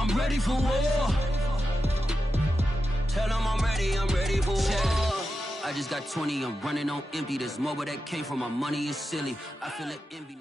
I'm ready for war. Tell them I'm ready for war. I just got 20, I'm running on empty. This mobile that came from my money is silly. I feel it envy.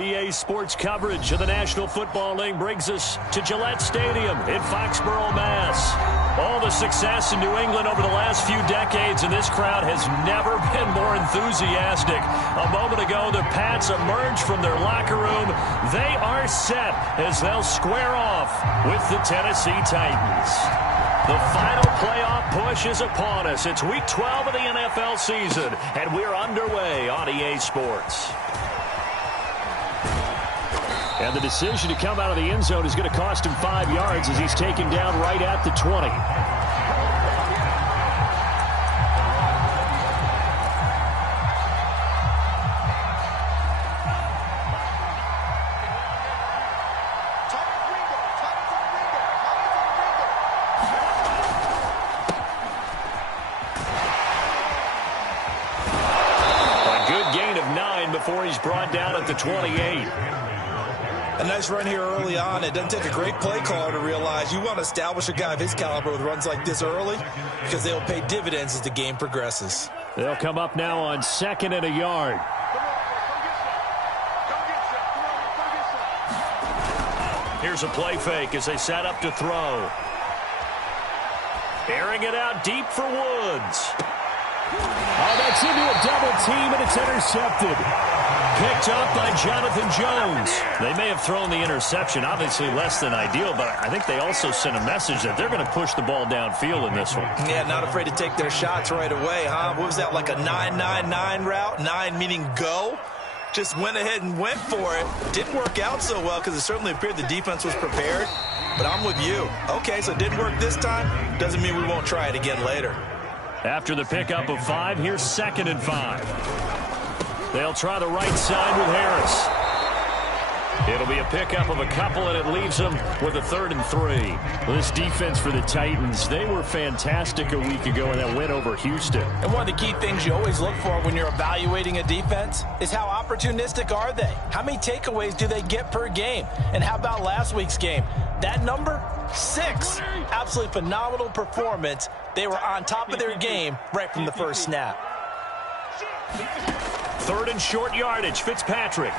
EA Sports coverage of the National Football League brings us to Gillette Stadium in Foxborough, Mass. All the success in New England over the last few decades, and this crowd has never been more enthusiastic. A moment ago, the Pats emerged from their locker room. They are set as they'll square off with the Tennessee Titans. The final playoff push is upon us. It's Week 12 of the NFL season, and we're underway on EA Sports. And the decision to come out of the end zone is going to cost him 5 yards as he's taken down right at the 20. A good gain of 9 before he's brought down at the 28. A nice run here early on. It doesn't take a great play caller to realize you want to establish a guy of his caliber with runs like this early because they'll pay dividends as the game progresses. They'll come up now on 2nd and a yard. Here's a play fake as they set up to throw. Airing it out deep for Woods. Oh, that's into a double team, and it's intercepted. Picked up by Jonathan Jones. They may have thrown the interception, obviously less than ideal, but I think they also sent a message that they're going to push the ball downfield in this one. Yeah, not afraid to take their shots right away, huh? What was that, like a 9-9-9 route? 9 meaning go? Just went ahead and went for it. Didn't work out so well because it certainly appeared the defense was prepared, but I'm with you. Okay, so it didn't work this time. Doesn't mean we won't try it again later. After the pickup of 5, here's 2nd and 5. They'll try the right side with Harris. It'll be a pickup of a couple, and it leaves them with a 3rd and 3. This defense for the Titans, they were fantastic a week ago in that win over Houston. And one of the key things you always look for when you're evaluating a defense is how opportunistic are they? How many takeaways do they get per game? And how about last week's game? That number, 6. Absolutely phenomenal performance. They were on top of their game right from the first snap. 3rd and short yardage. Fitzpatrick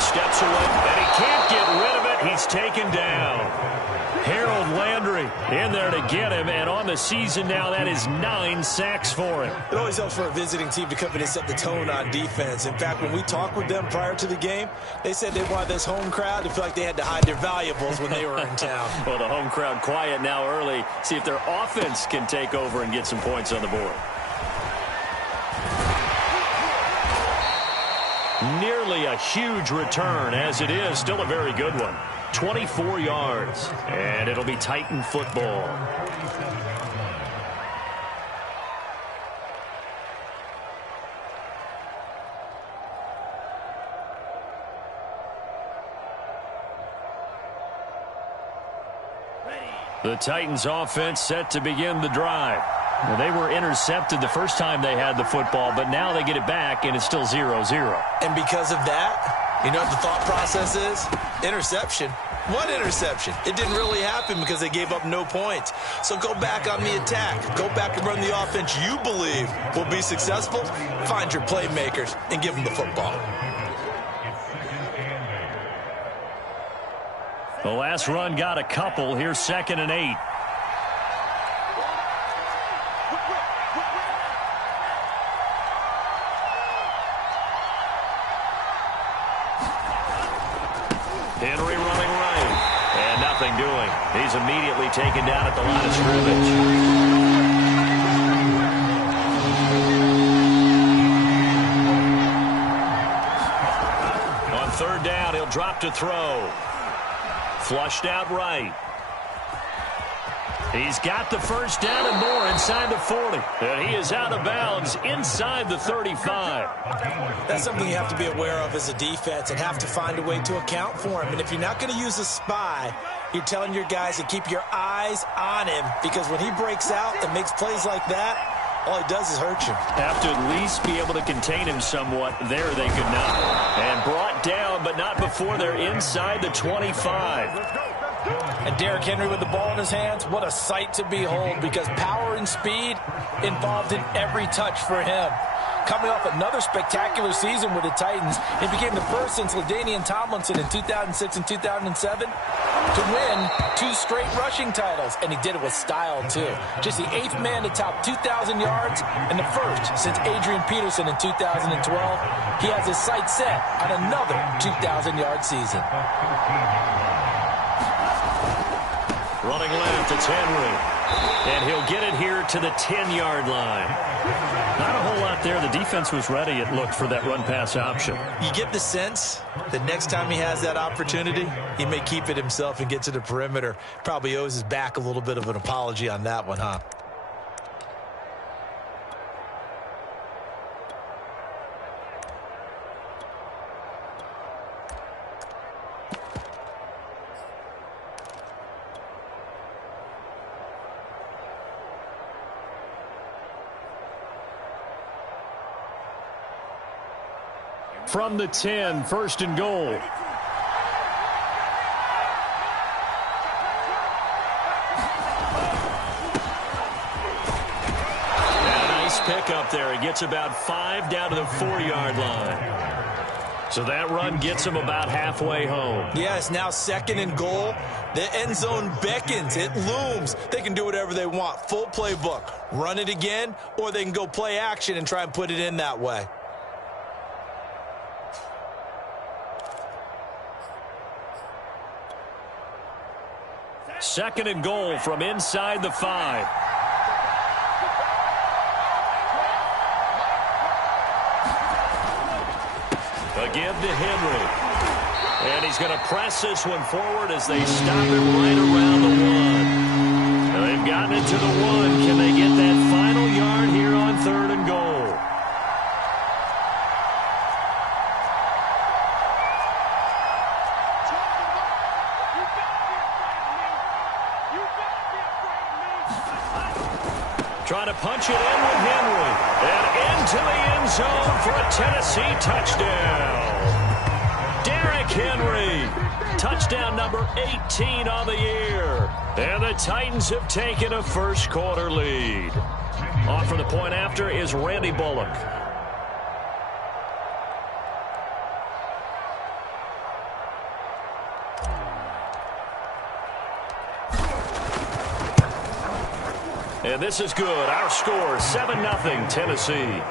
steps away, and he can't get rid of it. He's taken down. Harold Landry in there to get him, and on the season now, that is 9 sacks for him. It always helps for a visiting team to come in and set the tone on defense. In fact, when we talked with them prior to the game, they said they wanted this home crowd to feel like they had to hide their valuables when they were in town. Well, the home crowd quiet now early. See if their offense can take over and get some points on the board. Nearly a huge return, as it is still a very good one. 24 yards, and it'll be Titan football. The Titans offense set to begin the drive. Well, they were intercepted the first time they had the football, but now they get it back, and it's still 0-0. And because of that, you know what the thought process is? Interception. What interception? It didn't really happen because they gave up no points. So go back on the attack. Go back and run the offense you believe will be successful. Find your playmakers and give them the football. The last run got a couple. Here's 2nd and 8. Henry running right. And nothing doing. He's immediately taken down at the line of scrimmage. On 3rd down, he'll drop to throw. Flushed out right. He's got the first down and more inside the 40. And he is out of bounds inside the 35. That's something you have to be aware of as a defense and have to find a way to account for him. And if you're not going to use a spy, you're telling your guys to keep your eyes on him, because when he breaks out and makes plays like that, all he does is hurt you. Have to at least be able to contain him somewhat. There they could not. And brought first down, but not before they're inside the 25. And Derrick Henry with the ball in his hands, what a sight to behold, because power and speed involved in every touch for him. Coming off another spectacular season with the Titans, he became the first since LaDainian Tomlinson in 2006 and 2007 to win 2 straight rushing titles, and he did it with style, too. Just the 8th man to top 2,000 yards and the first since Adrian Peterson in 2012. He has his sights set on another 2,000-yard season. Running left, it's Henry. And he'll get it here to the 10-yard line. Not a whole lot there. The defense was ready, it looked, for that run-pass option. You get the sense that next time he has that opportunity, he may keep it himself and get to the perimeter. Probably owes his back a little bit of an apology on that one, huh? From the 10, first and goal. Nice pickup there. He gets about 5 down to the 4-yard line. So that run gets him about halfway home. Yeah, it's now 2nd and goal. The end zone beckons. It looms. They can do whatever they want. Full playbook. Run it again, or they can go play action and try and put it in that way. Second and goal from inside the 5. A give to Henry. And he's going to press this one forward as they stop it right around the 1. Now they've gotten it to the 1. Can they get that final yard here on 3rd and goal? Trying to punch it in with Henry. And into the end zone for a Tennessee touchdown. Derrick Henry. Touchdown number 18 on the year. And the Titans have taken a first-quarter lead. On for the point after is Randy Bullock. And this is good. Our score, 7-0 Tennessee.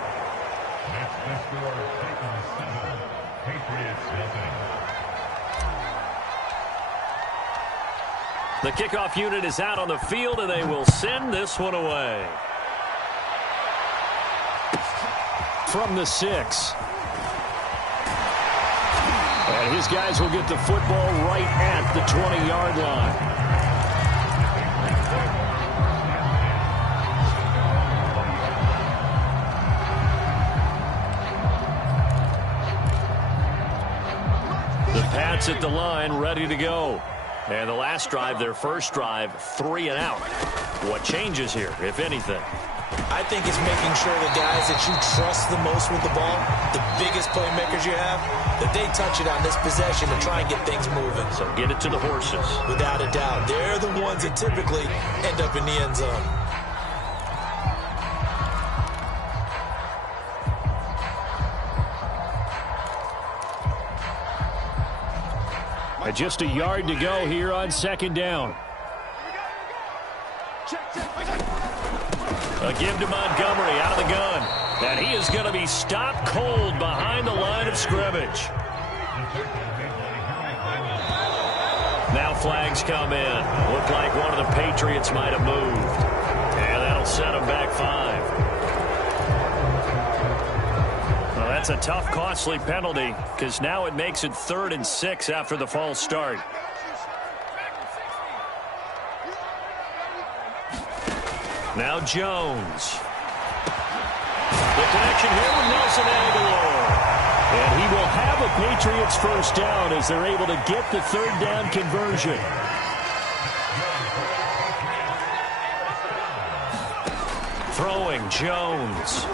The kickoff unit is out on the field, and they will send this one away. From the 6. And his guys will get the football right at the 20-yard line. The Pats at the line, ready to go. And the last drive, their first drive, 3 and out. What changes here, if anything? I think it's making sure the guys that you trust the most with the ball, the biggest playmakers you have, that they touch it on this possession to try and get things moving. So get it to the horses. Without a doubt. They're the ones that typically end up in the end zone. Just a yard to go here on 2nd down. A give to Montgomery out of the gun. And he is going to be stopped cold behind the line of scrimmage. Now flags come in. Looked like one of the Patriots might have moved. And that'll set him back 5. That's a tough, costly penalty because now it makes it 3rd and 6 after the false start. Now Jones. The connection here with Nelson Aguilar. And he will have a Patriots first down as they're able to get the 3rd down conversion. Throwing Jones.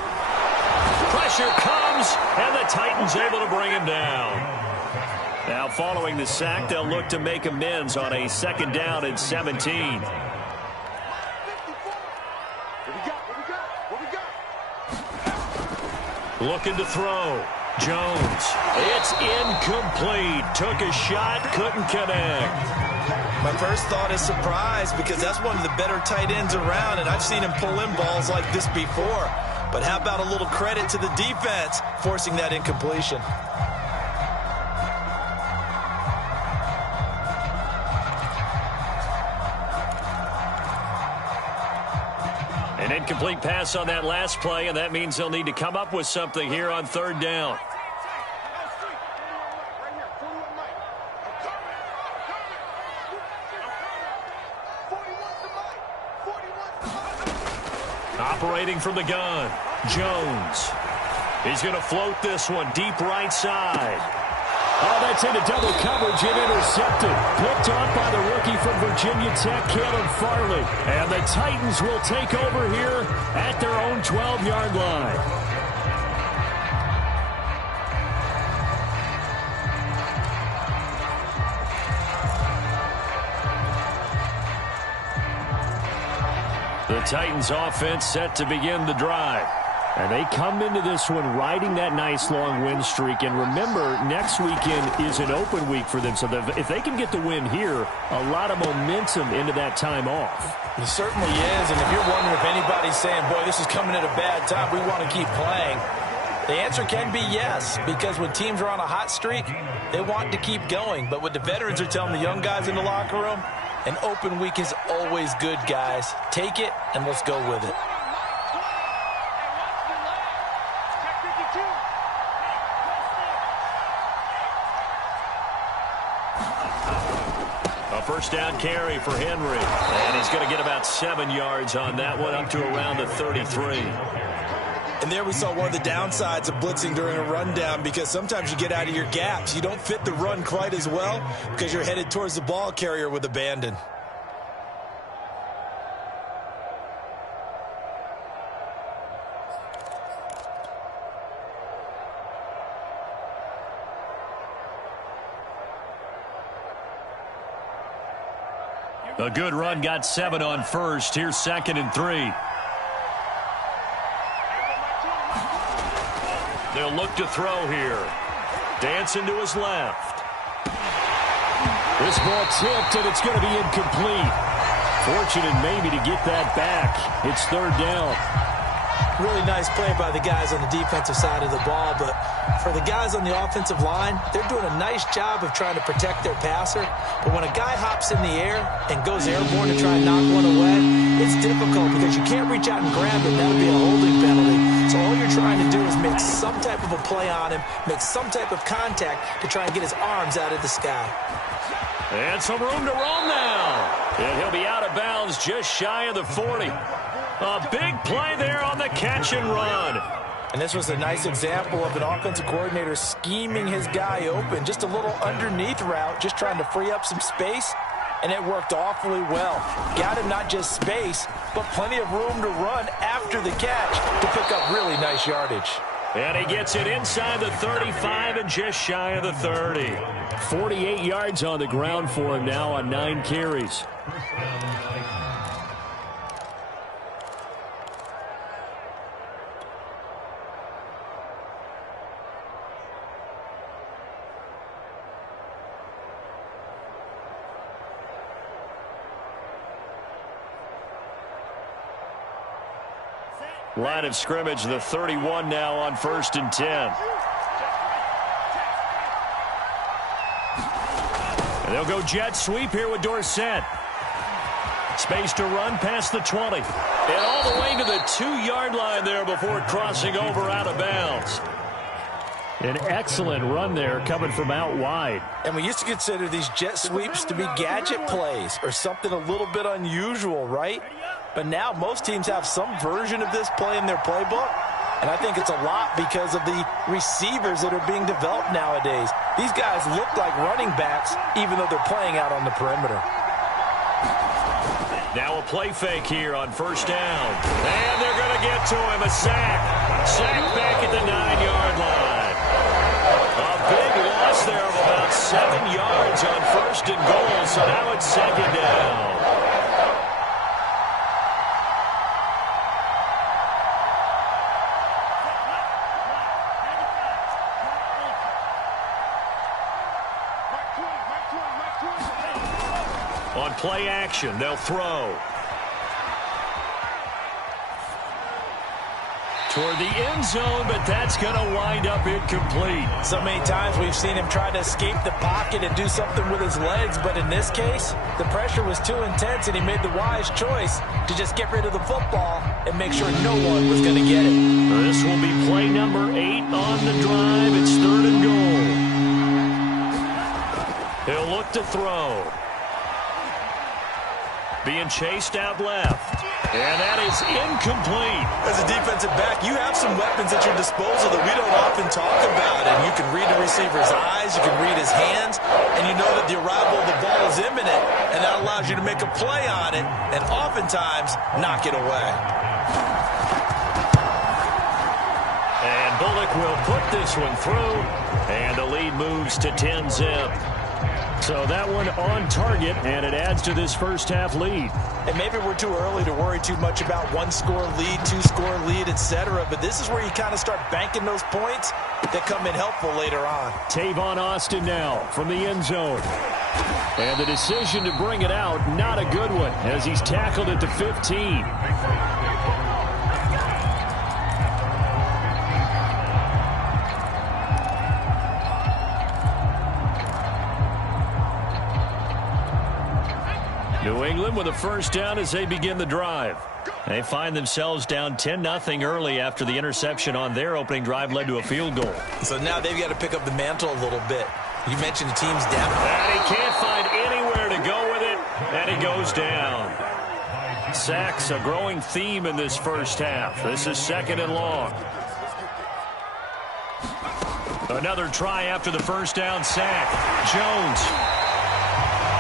Pressure comes, and the Titans able to bring him down. Now following the sack, they'll look to make amends on a 2nd down and 17. Looking to throw. Jones. It's incomplete. Took a shot, couldn't connect. My first thought is surprise because that's one of the better tight ends around, and I've seen him pull in balls like this before. But how about a little credit to the defense forcing that incompletion? An incomplete pass on that last play, and that means they'll need to come up with something here on 3rd down. Operating from the gun, Jones. He's going to float this one deep right side. Oh, that's into double coverage and intercepted. Picked off by the rookie from Virginia Tech, Caleb Farley. And the Titans will take over here at their own 12-yard line. The Titans offense set to begin the drive. And they come into this one riding that nice long win streak. And remember, next weekend is an open week for them. So if they can get the win here, a lot of momentum into that time off. It certainly is. And if you're wondering if anybody's saying, boy, this is coming at a bad time, we want to keep playing, the answer can be yes. Because when teams are on a hot streak, they want to keep going. But what the veterans are telling the young guys in the locker room, an open week is always good, guys. Take it, and let's go with it. A 1st down carry for Henry. And he's going to get about 7 yards on that one, up to around the 33. And there we saw one of the downsides of blitzing during a rundown, because sometimes you get out of your gaps. You don't fit the run quite as well because you're headed towards the ball carrier with abandon. A good run, got 7 on 1st. Here's 2nd and 3. They'll look to throw here. Dancing to his left. This ball tipped, and it's going to be incomplete. Fortunate maybe to get that back. It's 3rd down. Really nice play by the guys on the defensive side of the ball, but for the guys on the offensive line, they're doing a nice job of trying to protect their passer. But when a guy hops in the air and goes airborne to try and knock one away, it's difficult because you can't reach out and grab it. That would be a holding penalty. So all you're trying to do is make some type of a play on him, make some type of contact to try and get his arms out of the sky. And some room to roam now. And he'll be out of bounds just shy of the 40. A big play there on the catch and run. And this was a nice example of an offensive coordinator scheming his guy open. Just a little underneath route, just trying to free up some space, and it worked awfully well. Got him not just space, but plenty of room to run after the catch to pick up really nice yardage. And he gets it inside the 35 and just shy of the 30. 48 yards on the ground for him now on 9 carries. Line of scrimmage, the 31 now on 1st and 10. And they'll go jet sweep here with Dorsett. Space to run past the 20. And all the way to the 2-yard line there before crossing over out of bounds. An excellent run there coming from out wide. And we used to consider these jet sweeps to be gadget plays or something a little bit unusual, right? But now most teams have some version of this play in their playbook. And I think it's a lot because of the receivers that are being developed nowadays. These guys look like running backs even though they're playing out on the perimeter. Now a play fake here on 1st down. And they're going to get to him. A sack. Sack back at the 9-yard line. A big loss there of about 7 first and goal, so now it's second down. On play action, they'll throw. Toward the end zone, but that's going to wind up incomplete. So many times we've seen him try to escape the pocket and do something with his legs, but in this case, the pressure was too intense and he made the wise choice to just get rid of the football and make sure no one was going to get it. This will be play number 8 on the drive. It's 3rd and goal. He'll look to throw. Being chased out left. And that is incomplete. As a defensive back, you have some weapons at your disposal that we don't often talk about. And you can read the receiver's eyes, you can read his hands, and you know that the arrival of the ball is imminent, and that allows you to make a play on it and oftentimes knock it away. And Bullock will put this one through, and the lead moves to 10-zip. So that one on target, and it adds to this first half lead. And maybe we're too early to worry too much about 1-score lead, 2-score lead, etc. But this is where you kind of start banking those points that come in helpful later on. Tavon Austin now from the end zone. And the decision to bring it out, not a good one, as he's tackled at the 15. New England with a first down as they begin the drive. They find themselves down 10-0 early after the interception on their opening drive led to a field goal. So now they've got to pick up the mantle a little bit. You mentioned the team's depth. And he can't find anywhere to go with it, and he goes down. Sacks a growing theme in this first half. This is 2nd and long. Another try after the first down sack. Jones.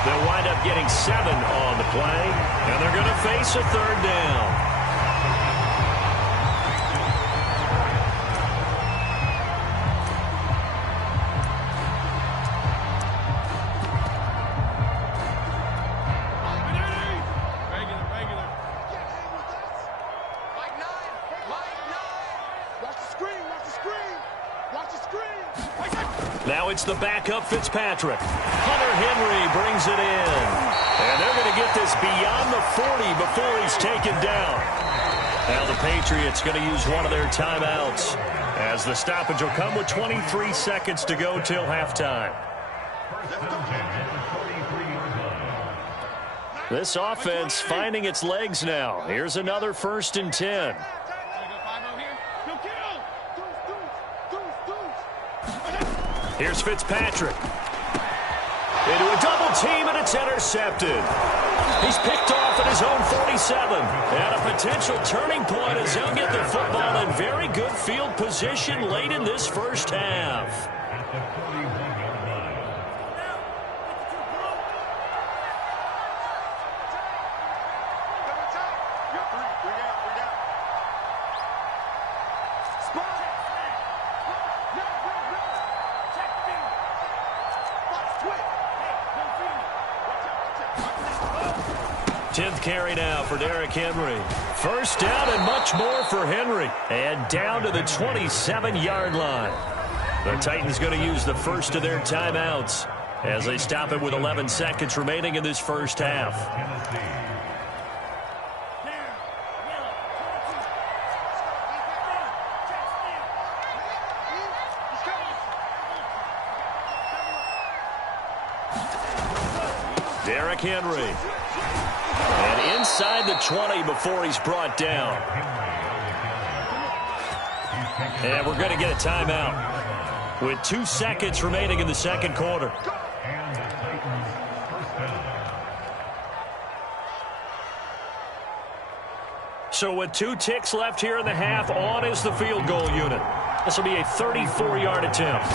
They'll wind up getting 7 on the play, and they're going to face a 3rd down. Now it's the backup Fitzpatrick. Hunter Henry brings it in. And they're going to get this beyond the 40 before he's taken down. Now the Patriots going to use one of their timeouts, as the stoppage will come with 23 seconds to go till halftime. This offense finding its legs now. Here's another 1st and 10. Here's Fitzpatrick. Into a double team, and it's intercepted. He's picked off at his own 47. And a potential turning point as he'll get the football in very good field position late in this first half. Carry now for Derrick Henry. First down and much more for Henry. And down to the 27-yard line. The Titans going to use the first of their timeouts as they stop it with 11 seconds remaining in this first half. Derrick Henry. And inside the 20 before he's brought down. And we're going to get a timeout with 2 seconds remaining in the second quarter. So with 2 ticks left here in the half, on is the field goal unit. This will be a 34-yard attempt.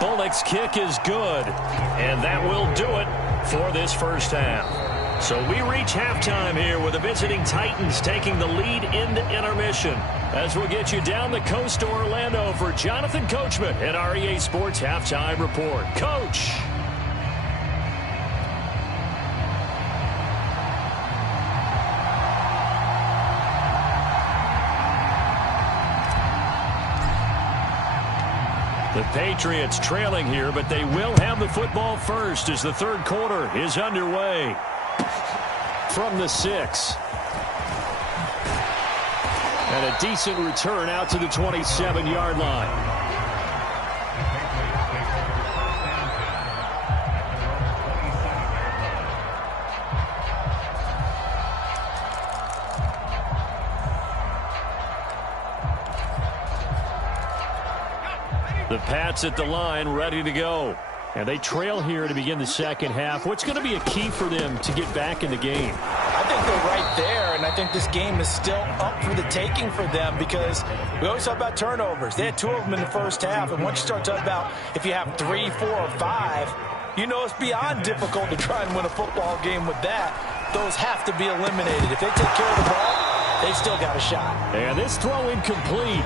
Bullock's kick is good, and that will do it for this first half. So we reach halftime here with the visiting Titans taking the lead into intermission. As we'll get you down the coast to Orlando for Jonathan Coachman at our EA Sports Halftime Report. Coach. The Patriots trailing here, but they will have the football first as the third quarter is underway. From the 6. And a decent return out to the 27-yard line. The Pats at the line, ready to go. And they trail here to begin the second half. What's going to be a key for them to get back in the game? I think they're right there, and I think this game is still up for the taking for them because we always talk about turnovers. They had 2 of them in the first half, and once you start talking about if you have 3, 4, or 5, you know it's beyond difficult to try and win a football game with that. Those have to be eliminated. If they take care of the ball, they still got a shot. And this throw incomplete.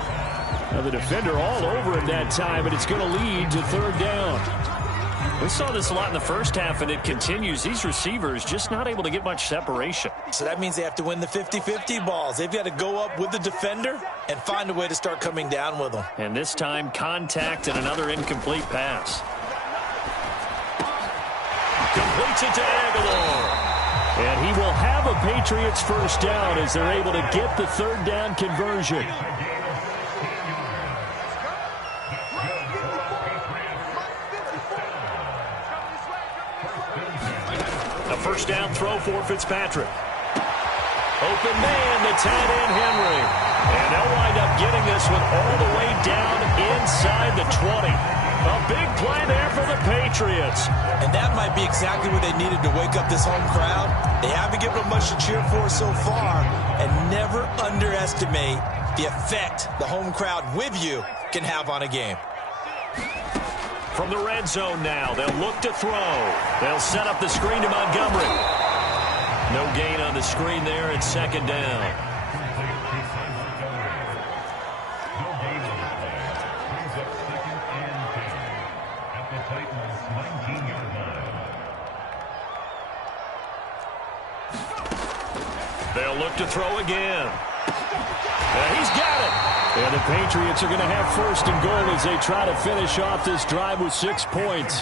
Now the defender all over him that time, but it's going to lead to third down. We saw this a lot in the first half, and it continues. These receivers just not able to get much separation. So that means they have to win the 50-50 balls. They've got to go up with the defender and find a way to start coming down with them. And this time, contact and another incomplete pass. Completes it to Aguilar. And he will have a Patriots first down as they're able to get the third down conversion. First down throw for Fitzpatrick. Open man to tight end Henry. And they'll wind up getting this one all the way down inside the 20. A big play there for the Patriots. And that might be exactly what they needed to wake up this home crowd. They haven't given them much to cheer for so far. And never underestimate the effect the home crowd with you can have on a game. From the red zone now, they'll look to throw. They'll set up the screen to Montgomery. No gain on the screen there. It's second down. They'll look to throw again. And he's got it. And the Patriots are going to have first and goal as they try to finish off this drive with 6 points.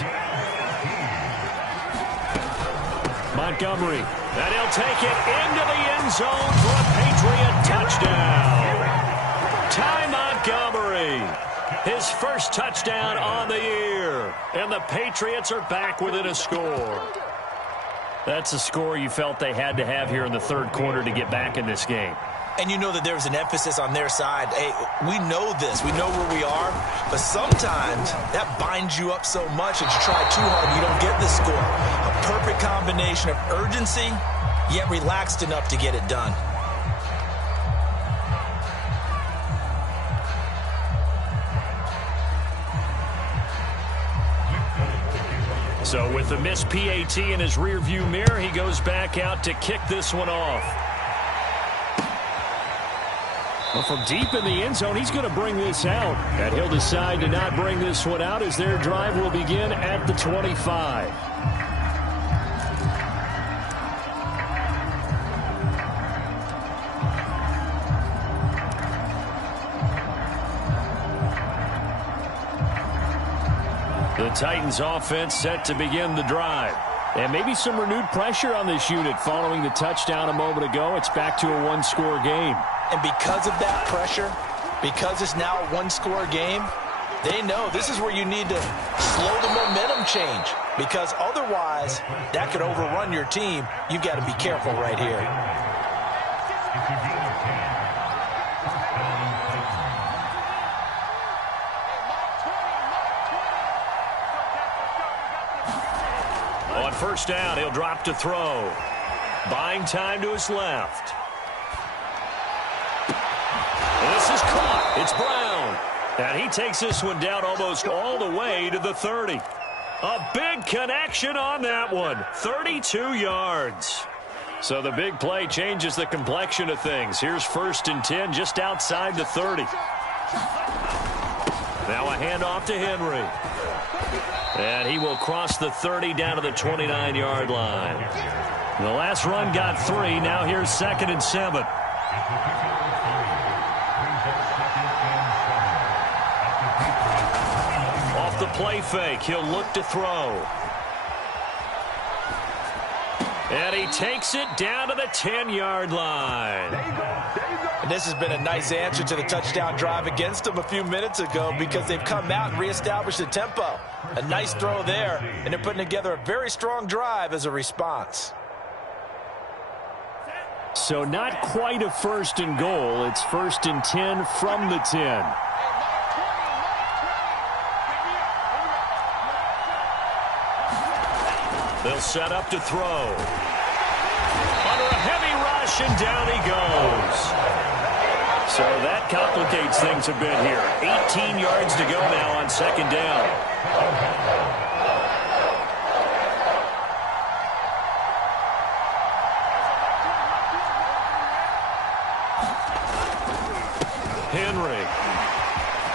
Montgomery. And he'll take it into the end zone for a Patriot touchdown. Ty Montgomery. His first touchdown on the year. And the Patriots are back within a score. That's a score you felt they had to have here in the third quarter to get back in this game. And you know that there's an emphasis on their side. Hey, we know this. We know where we are. But sometimes that binds you up so much that you try too hard and you don't get the score. A perfect combination of urgency, yet relaxed enough to get it done. So with the missed PAT in his rearview mirror, he goes back out to kick this one off. Well, from deep in the end zone, he's going to bring this out. And he'll decide to not bring this one out as their drive will begin at the 25. The Titans offense set to begin the drive. And maybe some renewed pressure on this unit following the touchdown a moment ago. It's back to a one-score game. And because of that pressure, because it's now a one-score game, they know this is where you need to slow the momentum change. Because otherwise, that could overrun your team. You've got to be careful right here. On first down, he'll drop to throw. Buying time to his left. This is caught. It's Brown. And he takes this one down almost all the way to the 30. A big connection on that one. 32 yards. So the big play changes the complexion of things. Here's 1st and 10 just outside the 30. Now a handoff to Henry. And he will cross the 30 down to the 29-yard line. The last run got 3. Now here's 2nd and 7. Off the play fake, he'll look to throw. And he takes it down to the 10-yard line. And this has been a nice answer to the touchdown drive against them a few minutes ago because they've come out and reestablished the tempo. A nice throw there, and they're putting together a very strong drive as a response. So not quite a 1st and goal. It's 1st and 10 from the 10. They'll set up to throw. Under a heavy rush, and down he goes. So that complicates things a bit here. 18 yards to go now on 2nd down. Henry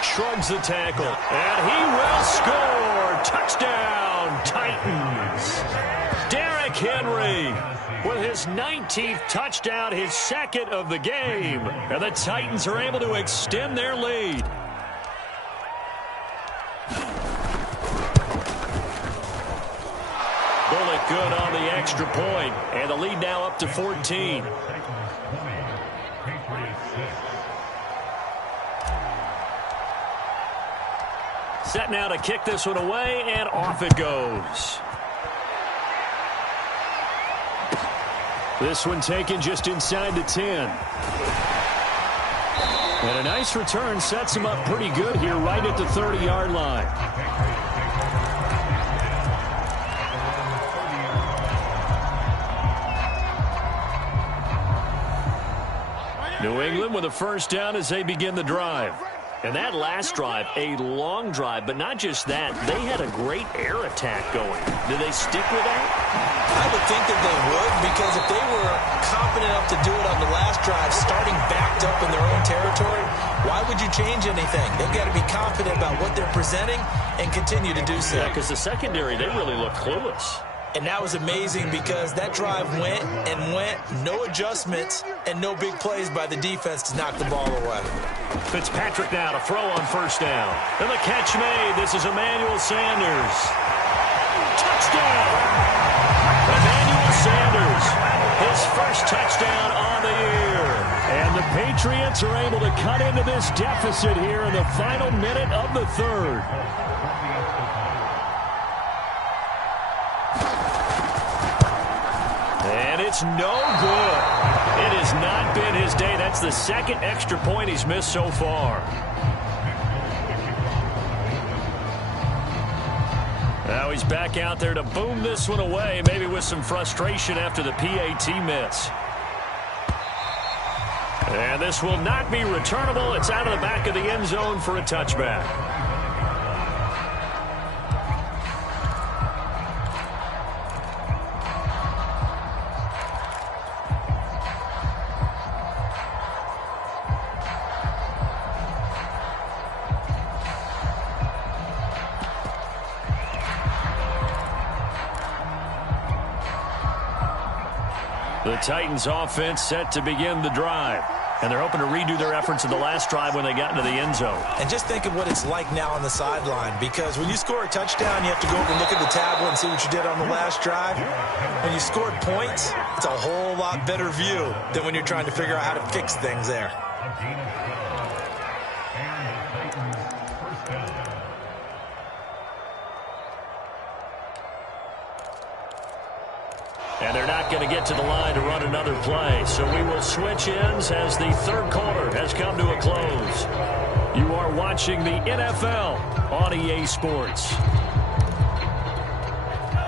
shrugs the tackle, and he will score. Touchdown, Titans. Derrick Henry with his 19th touchdown, his 2nd of the game. And the Titans are able to extend their lead. Bullock good on the extra point, and the lead now up to 14. Set now to kick this one away, and off it goes. This one taken just inside the 10. And a nice return sets him up pretty good here right at the 30-yard line. New England with a 1st down as they begin the drive. And that last drive, a long drive, but not just that. They had a great air attack going. Did they stick with that? I would think that they would, because if they were confident enough to do it on the last drive, starting backed up in their own territory, why would you change anything? They've got to be confident about what they're presenting and continue to do so. Yeah, because the secondary, they really look clueless. And that was amazing because that drive went and went, no adjustments, and no big plays by the defense to knock the ball away. Fitzpatrick now to throw on 1st down. And the catch made. This is Emmanuel Sanders. Touchdown! Emmanuel Sanders, his 1st touchdown on the year. And the Patriots are able to cut into this deficit here in the final minute of the 3rd. And it's no good. It has not been his day. That's the 2nd extra point he's missed so far. Now he's back out there to boom this one away, maybe with some frustration after the PAT miss. And this will not be returnable. It's out of the back of the end zone for a touchback. The Titans offense set to begin the drive. And they're hoping to redo their efforts in the last drive when they got into the end zone. And just think of what it's like now on the sideline, because when you score a touchdown, you have to go over and look at the tablet and see what you did on the last drive. When you scored points, it's a whole lot better view than when you're trying to figure out how to fix things there. And they're not going to get to the line to run another play. So we will switch ends as the 3rd quarter has come to a close. You are watching the NFL on EA Sports.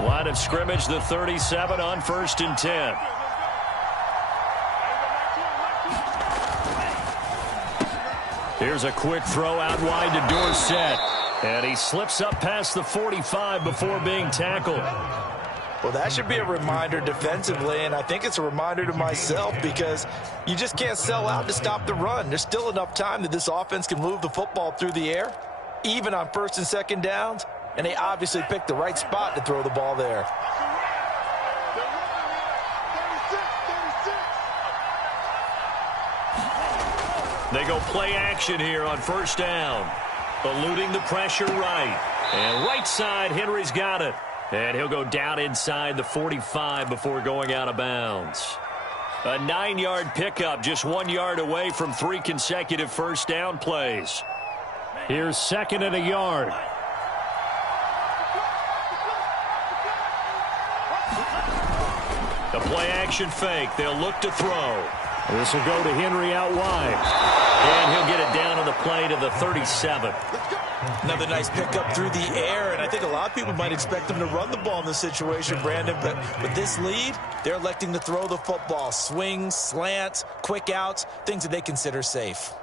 Line of scrimmage, the 37 on 1st and 10. Here's a quick throw out wide to Dorsett. And he slips up past the 45 before being tackled. Well, that should be a reminder defensively, and I think it's a reminder to myself because you just can't sell out to stop the run. There's still enough time that this offense can move the football through the air, even on first and second downs, and they obviously picked the right spot to throw the ball there. They go play action here on first down. Eluding the pressure right. And right side, Henry's got it. And he'll go down inside the 45 before going out of bounds. A 9-yard pickup, just 1 yard away from 3 consecutive first down plays. Here's 2nd and a yard. The play action fake. They'll look to throw. This will go to Henry out wide. And he'll get it down on the play to the 37. Another nice pickup through the air, and I think a lot of people might expect them to run the ball in this situation, Brandon, but with this lead, they're electing to throw the football. Swings, slants, quick outs, things that they consider safe.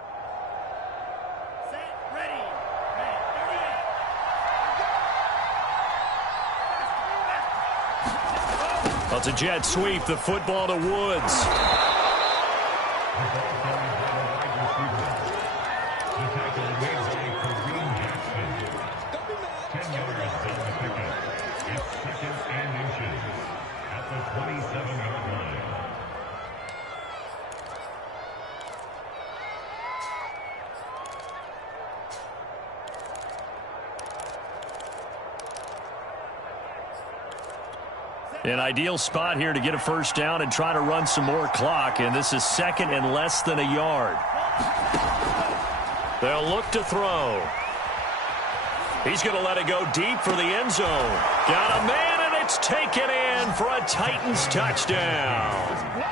Well, it's a jet sweep, the football to Woods. An ideal spot here to get a first down and try to run some more clock, and this is 2nd and less than a yard. They'll look to throw. He's going to let it go deep for the end zone. Got a man, and it's taken in for a Titans touchdown.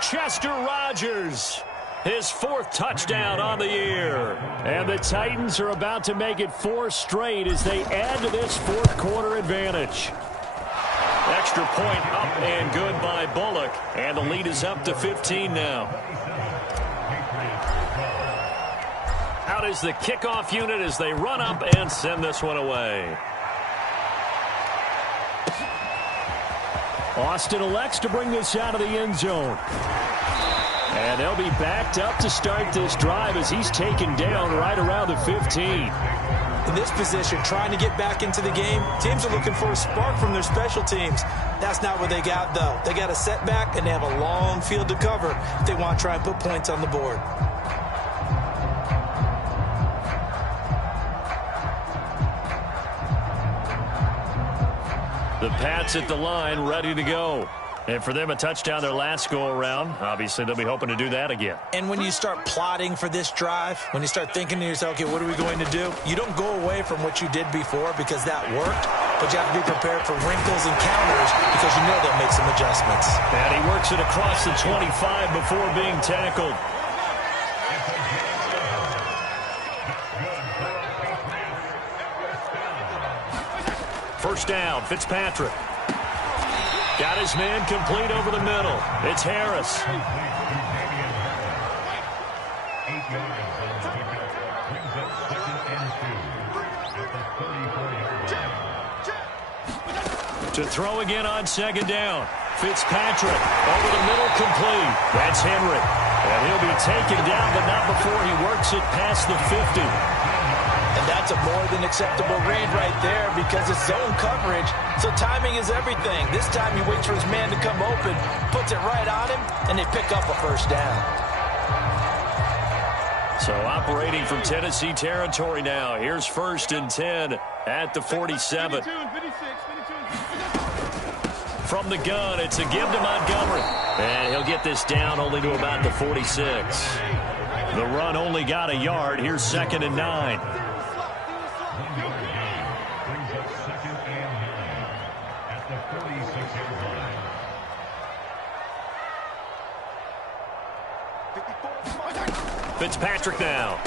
Chester Rogers, his 4th touchdown on the year. And the Titans are about to make it 4 straight as they add to this 4th quarter advantage. Extra point up and good by Bullock. And the lead is up to 15 now. Out is the kickoff unit as they run up and send this one away. Austin elects to bring this out of the end zone. And they'll be backed up to start this drive as he's taken down right around the 15. In this position, trying to get back into the game, teams are looking for a spark from their special teams. That's not what they got, though. They got a setback, and they have a long field to cover if they want to try and put points on the board. The Pats at the line, ready to go. And for them, a touchdown their last go-around. Obviously, they'll be hoping to do that again. And when you start plotting for this drive, when you start thinking to yourself, okay, what are we going to do? You don't go away from what you did before because that worked, but you have to be prepared for wrinkles and counters because you know they'll make some adjustments. And he works it across the 25 before being tackled. First down, Fitzpatrick. Got his man complete over the middle. It's Harris. To throw again on 2nd down. Fitzpatrick over the middle, complete. That's Henry. And he'll be taken down, but not before he works it past the 50. And that's a more than acceptable read right there because it's zone coverage, so timing is everything. This time he waits for his man to come open, puts it right on him, and they pick up a first down. So operating from Tennessee territory now. Here's 1st and 10 at the 47. From the gun, it's a give to Montgomery. And he'll get this down only to about the 46. The run only got a yard. Here's 2nd and 9. Fitzpatrick now.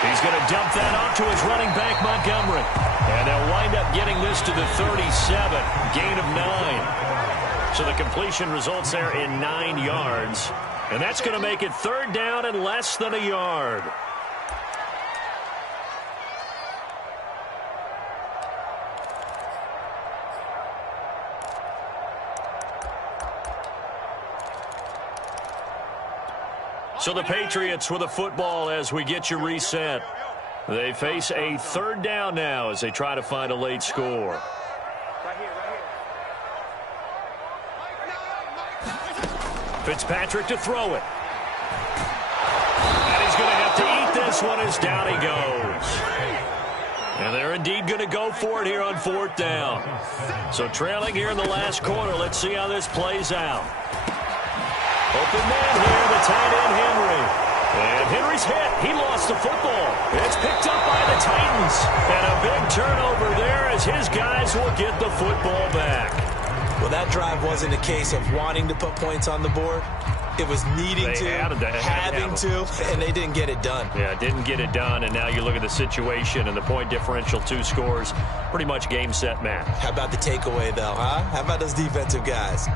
He's going to dump that off to his running back, Montgomery. And they'll wind up getting this to the 37. Gain of 9. So the completion results there in 9 yards. And that's going to make it 3rd down and less than a yard. So the Patriots with a football as we get you reset. They face a third down now as they try to find a late score. Fitzpatrick to throw it. And he's going to have to eat this one as down he goes. And they're indeed going to go for it here on fourth down. So trailing here in the last quarter. Let's see how this plays out. Open man here, the tight end Henry. And Henry's hit. He lost the football. It's picked up by the Titans. And a big turnover there as his guys will get the football back. Well, that drive wasn't a case of wanting to put points on the board. It was needing to, having to, and they didn't get it done. Yeah, didn't get it done, and now you look at the situation and the point differential, 2 scores, pretty much game, set, match. How about the takeaway, though, huh? How about those defensive guys?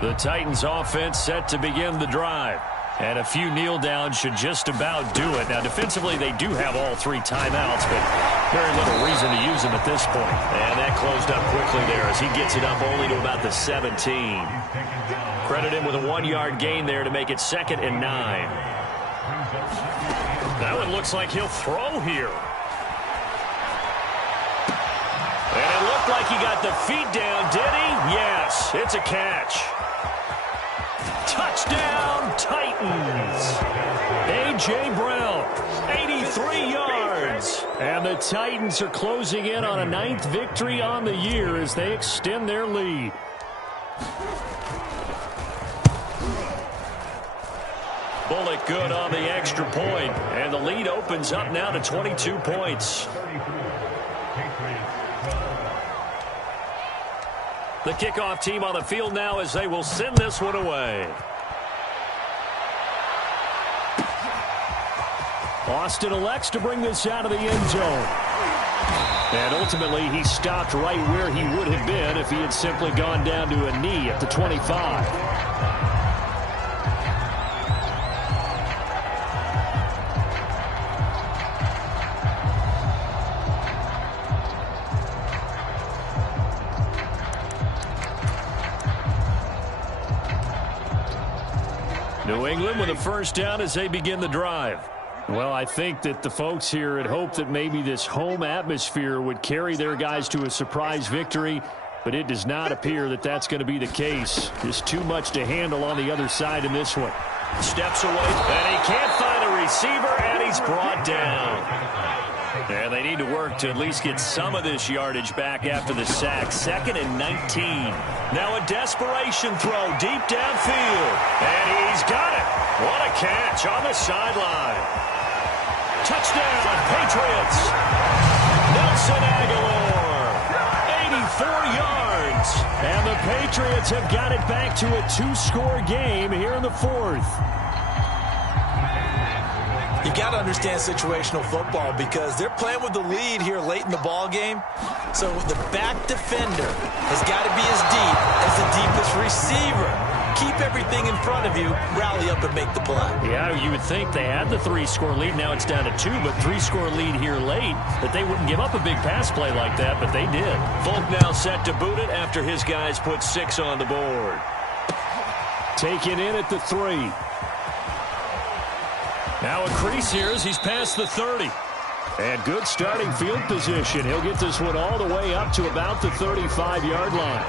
The Titans offense set to begin the drive. And a few kneel downs should just about do it. Now, defensively, they do have all 3 timeouts, but very little reason to use them at this point. And that closed up quickly there as he gets it up only to about the 17. Credit him with a 1-yard gain there to make it 2nd and 9. That one looks like he'll throw here. And it looked like he got the feet down, did he? Yes, it's a catch. Touchdown, Titans. A.J. Brown, 83 yards. And the Titans are closing in on a 9th victory on the year as they extend their lead. Bullock good on the extra point, and the lead opens up now to 22 points. The kickoff team on the field now as they will send this one away. Austin elects to bring this out of the end zone. And ultimately, he stopped right where he would have been if he had simply gone down to a knee at the 25. New England with a first down as they begin the drive. Well, I think that the folks here had hoped that maybe this home atmosphere would carry their guys to a surprise victory, but it does not appear that that's going to be the case. Just too much to handle on the other side in this one. Steps away, and he can't find a receiver, and he's brought down. And they need to work to at least get some of this yardage back after the sack. 2nd and 19. Now a desperation throw deep downfield. And he's got it. What a catch on the sideline. Touchdown, Patriots. Nelson Aguilar. 84 yards. And the Patriots have got it back to a 2-score game here in the 4th. You got to understand situational football because they're playing with the lead here late in the ball game. So the back defender has got to be as deep as the deepest receiver. Keep everything in front of you, rally up and make the play. Yeah, you would think they had the 3-score lead. Now it's down to 2, but 3-score lead here late, that they wouldn't give up a big pass play like that, but they did. Folk now set to boot it after his guys put 6 on the board. Taken in at the 3. Now a crease here as he's past the 30. And good starting field position. He'll get this one all the way up to about the 35-yard line.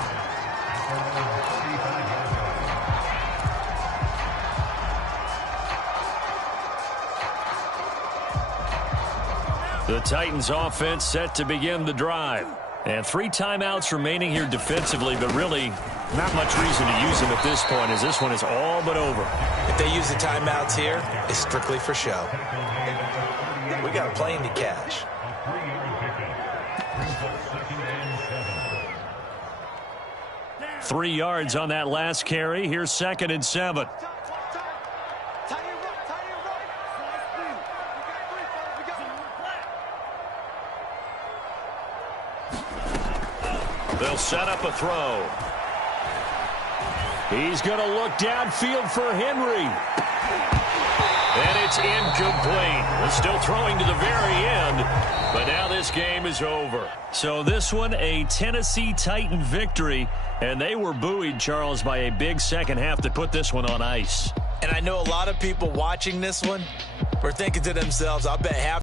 The Titans offense set to begin the drive. And 3 timeouts remaining here defensively, but really not much reason to use them at this point as this one is all but over. If they use the timeouts here, it's strictly for show. We got a plane to catch. Three yards on that last carry. Here's 2nd and 7. They'll set up a throw. He's going to look downfield for Henry. And it's incomplete. Still throwing to the very end, but now this game is over. So this one, a Tennessee Titan victory, and they were buoyed, Charles, by a big second half that put this one on ice. And I know a lot of people watching this one were thinking to themselves, I bet half